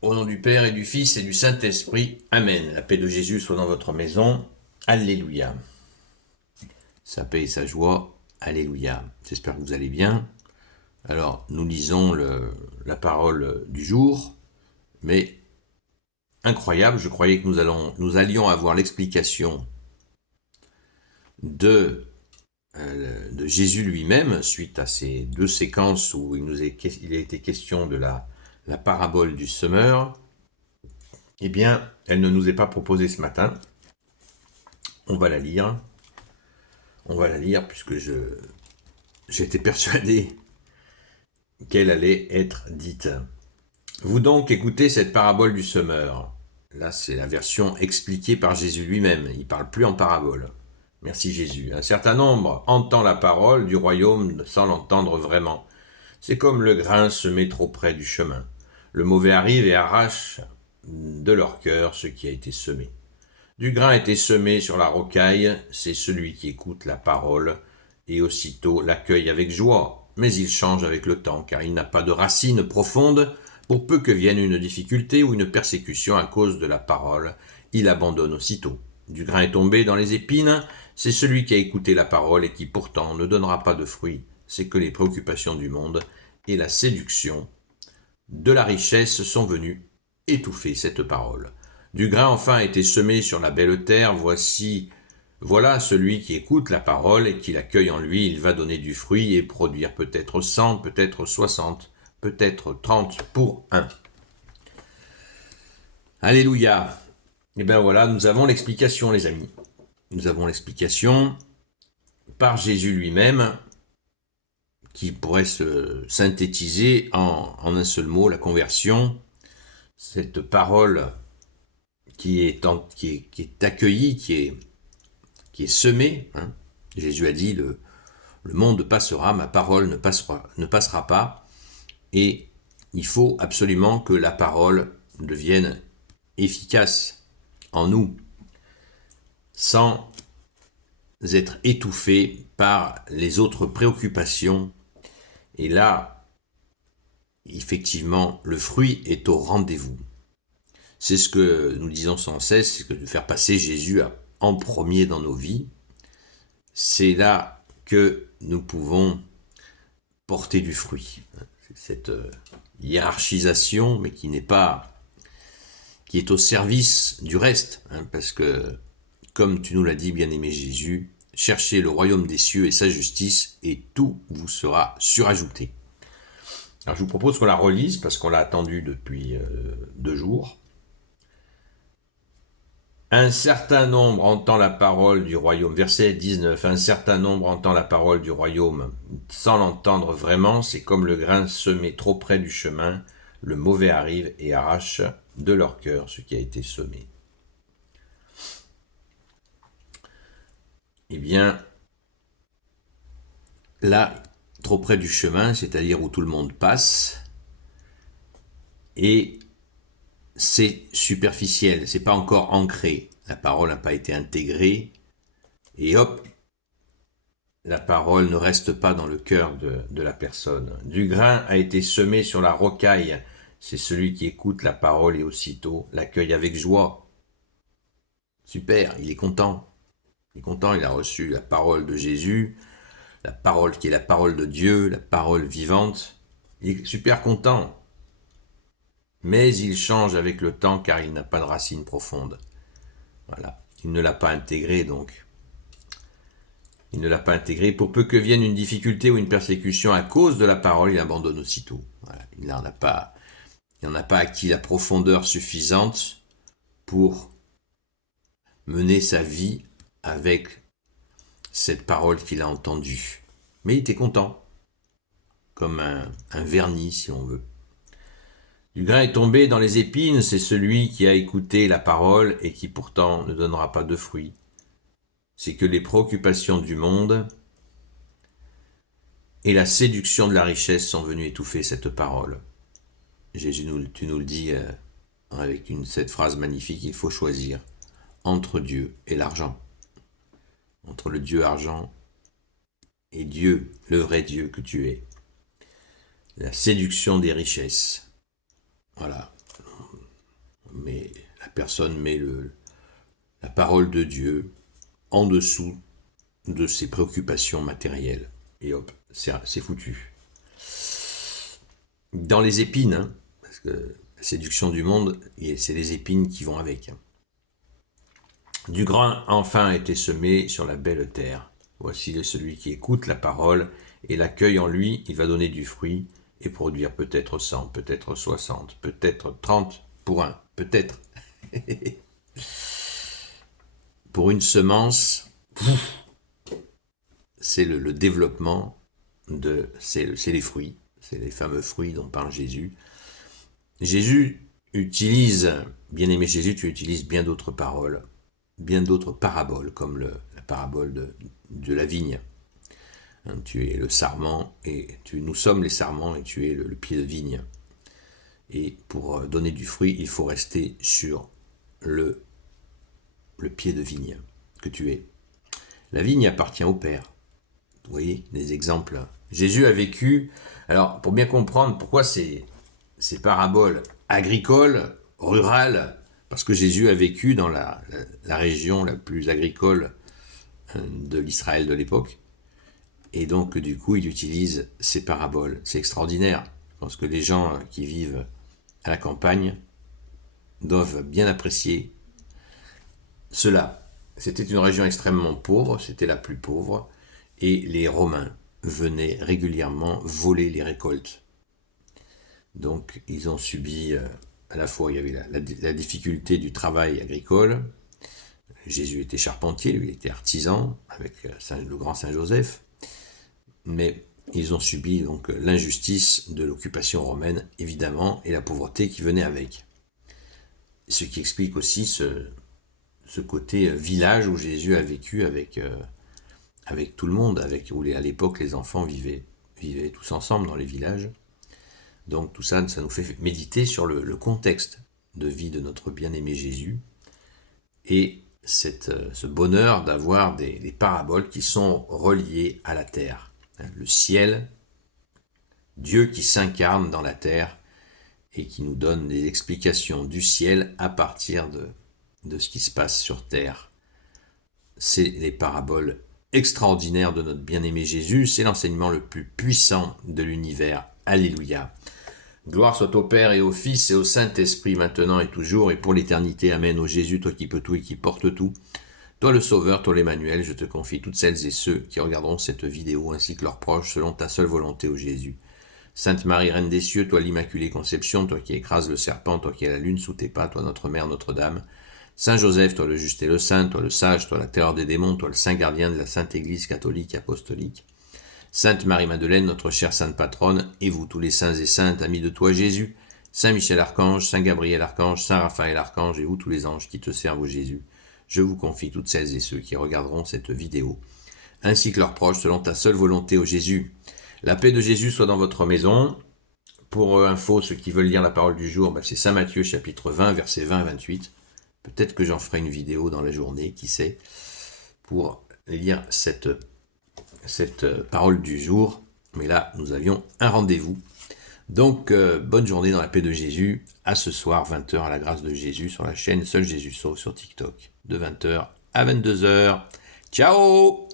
Au nom du Père et du Fils et du Saint-Esprit. Amen. La paix de Jésus soit dans votre maison. Alléluia. Sa paix et sa joie. Alléluia. J'espère que vous allez bien. Alors, nous lisons la parole du jour, mais incroyable, je croyais que nous allions avoir l'explication de Jésus lui-même, suite à ces deux séquences où il a été question de la parabole du semeur. Eh bien, elle ne nous est pas proposée ce matin. On va la lire. On va la lire puisque j'étais persuadé qu'elle allait être dite. Vous donc écoutez cette parabole du semeur. Là, c'est la version expliquée par Jésus lui-même. Il ne parle plus en parabole. Merci Jésus. Un certain nombre entend la parole du royaume sans l'entendre vraiment. C'est comme le grain semé trop près du chemin. Le mauvais arrive et arrache de leur cœur ce qui a été semé. Du grain a été semé sur la rocaille, c'est celui qui écoute la parole et aussitôt l'accueille avec joie. Mais il change avec le temps, car il n'a pas de racine profonde. Pour peu que vienne une difficulté ou une persécution à cause de la parole, il abandonne aussitôt. Du grain est tombé dans les épines, c'est celui qui a écouté la parole et qui pourtant ne donnera pas de fruits. C'est que les préoccupations du monde et la séduction de la richesse sont venues étouffer cette parole. Du grain enfin a été semé sur la belle terre, voilà celui qui écoute la parole et qui l'accueille en lui, il va donner du fruit et produire peut-être 100, peut-être 60, peut-être 30 pour un. Alléluia. Et bien voilà, nous avons l'explication les amis. Nous avons l'explication par Jésus lui-même qui pourrait se synthétiser en un seul mot, la conversion. Cette parole qui est accueillie, qui est semée. Hein. Jésus a dit le monde passera, ma parole ne passera pas. Et il faut absolument que la parole devienne efficace en nous, sans être étouffée par les autres préoccupations. Et là, effectivement, le fruit est au rendez-vous. C'est ce que nous disons sans cesse, c'est que de faire passer Jésus en premier dans nos vies, c'est là que nous pouvons porter du fruit. Cette hiérarchisation, mais qui est au service du reste, hein, parce que, comme tu nous l'as dit, bien-aimé Jésus, cherchez le royaume des cieux et sa justice, et tout vous sera surajouté. Alors je vous propose qu'on la relise, parce qu'on l'a attendue depuis 2 jours. Un certain nombre entend la parole du royaume. Verset 19. Un certain nombre entend la parole du royaume sans l'entendre vraiment. C'est comme le grain semé trop près du chemin. Le mauvais arrive et arrache de leur cœur ce qui a été semé. Eh bien, là, trop près du chemin, c'est-à-dire où tout le monde passe, et c'est superficiel, c'est pas encore ancré. La parole n'a pas été intégrée, et hop, la parole ne reste pas dans le cœur de la personne. Du grain a été semé sur la rocaille, c'est celui qui écoute la parole et aussitôt l'accueille avec joie. Super, il est content. Il est content, il a reçu la parole de Jésus, la parole qui est la parole de Dieu, la parole vivante. Il est super content. Mais il change avec le temps car il n'a pas de racine profonde. Voilà, il ne l'a pas intégré donc. Il ne l'a pas intégré. Pour peu que vienne une difficulté ou une persécution à cause de la parole, il abandonne aussitôt. Voilà. Il n'en a pas acquis la profondeur suffisante pour mener sa vie avec cette parole qu'il a entendue. Mais il était content, comme un vernis si on veut. Du grain est tombé dans les épines, c'est celui qui a écouté la parole et qui pourtant ne donnera pas de fruits. C'est que les préoccupations du monde et la séduction de la richesse sont venues étouffer cette parole. Jésus, tu nous le dis avec cette phrase magnifique, il faut choisir entre Dieu et l'argent. Entre le Dieu argent et Dieu, le vrai Dieu que tu es. La séduction des richesses. Voilà. personne met la parole de Dieu en dessous de ses préoccupations matérielles. Et hop, c'est foutu. Dans les épines, hein, parce que la séduction du monde, c'est les épines qui vont avec. Du grain enfin a été semé sur la belle terre. Voici celui qui écoute la parole et l'accueille en lui, il va donner du fruit et produire peut-être 100, peut-être 60, peut-être 30 pour un, peut-être. Pour une semence, c'est le développement c'est les fruits, c'est les fameux fruits dont parle Jésus. Jésus utilise, bien-aimé Jésus, tu utilises bien d'autres paroles, bien d'autres paraboles, comme la parabole de la vigne. Hein, tu es le sarment, et nous sommes les sarments, et tu es le pied de vigne. Et pour donner du fruit, il faut rester sur le pied de vigne que tu es. La vigne appartient au Père. Vous voyez les exemples. Jésus a vécu. Alors, pour bien comprendre pourquoi ces paraboles agricoles, rurales, parce que Jésus a vécu dans la région la plus agricole de l'Israël de l'époque. Et donc, du coup, il utilise ces paraboles. C'est extraordinaire. Je pense que les gens qui vivent à la campagne doivent bien apprécier cela. C'était une région extrêmement pauvre, c'était la plus pauvre, et les Romains venaient régulièrement voler les récoltes. Donc, ils ont subi, à la fois, il y avait la difficulté du travail agricole. Jésus était charpentier, lui, il était artisan, avec le grand Saint Joseph. Mais ils ont subi donc l'injustice de l'occupation romaine, évidemment, et la pauvreté qui venait avec. Ce qui explique aussi ce côté village où Jésus a vécu avec tout le monde, où à l'époque les enfants vivaient tous ensemble dans les villages. Donc tout ça, ça nous fait méditer sur le contexte de vie de notre bien-aimé Jésus et ce bonheur d'avoir des paraboles qui sont reliées à la terre. Le ciel, Dieu qui s'incarne dans la terre et qui nous donne des explications du ciel à partir de ce qui se passe sur terre. C'est les paraboles extraordinaires de notre bien-aimé Jésus, c'est l'enseignement le plus puissant de l'univers. Alléluia. Gloire soit au Père et au Fils et au Saint-Esprit, maintenant et toujours et pour l'éternité. Amen. Ô Jésus, toi qui peux tout et qui portes tout, toi le Sauveur, toi l'Emmanuel, je te confie toutes celles et ceux qui regarderont cette vidéo ainsi que leurs proches selon ta seule volonté, ô Jésus. Sainte Marie, Reine des cieux, toi l'Immaculée Conception, toi qui écrases le serpent, toi qui as la lune sous tes pas, toi notre Mère, Notre-Dame. Saint Joseph, toi le juste et le saint, toi le sage, toi la terreur des démons, toi le saint gardien de la Sainte Église catholique et apostolique. Sainte Marie-Madeleine, notre chère sainte patronne, et vous tous les saints et saintes, amis de toi Jésus, Saint Michel Archange, Saint Gabriel Archange, Saint Raphaël Archange, et vous tous les anges qui te servent, ô Jésus. Je vous confie toutes celles et ceux qui regarderont cette vidéo, ainsi que leurs proches, selon ta seule volonté, ô Jésus. La paix de Jésus soit dans votre maison. Pour info, ceux qui veulent lire la parole du jour, c'est Saint Matthieu, chapitre 20, versets 20 à 28. Peut-être que j'en ferai une vidéo dans la journée, qui sait, pour lire cette parole du jour. Mais là, nous avions un rendez-vous. Donc, bonne journée dans la paix de Jésus. À ce soir, 20h, à la grâce de Jésus, sur la chaîne Seul Jésus Sauve sur TikTok, de 20h à 22h. Ciao!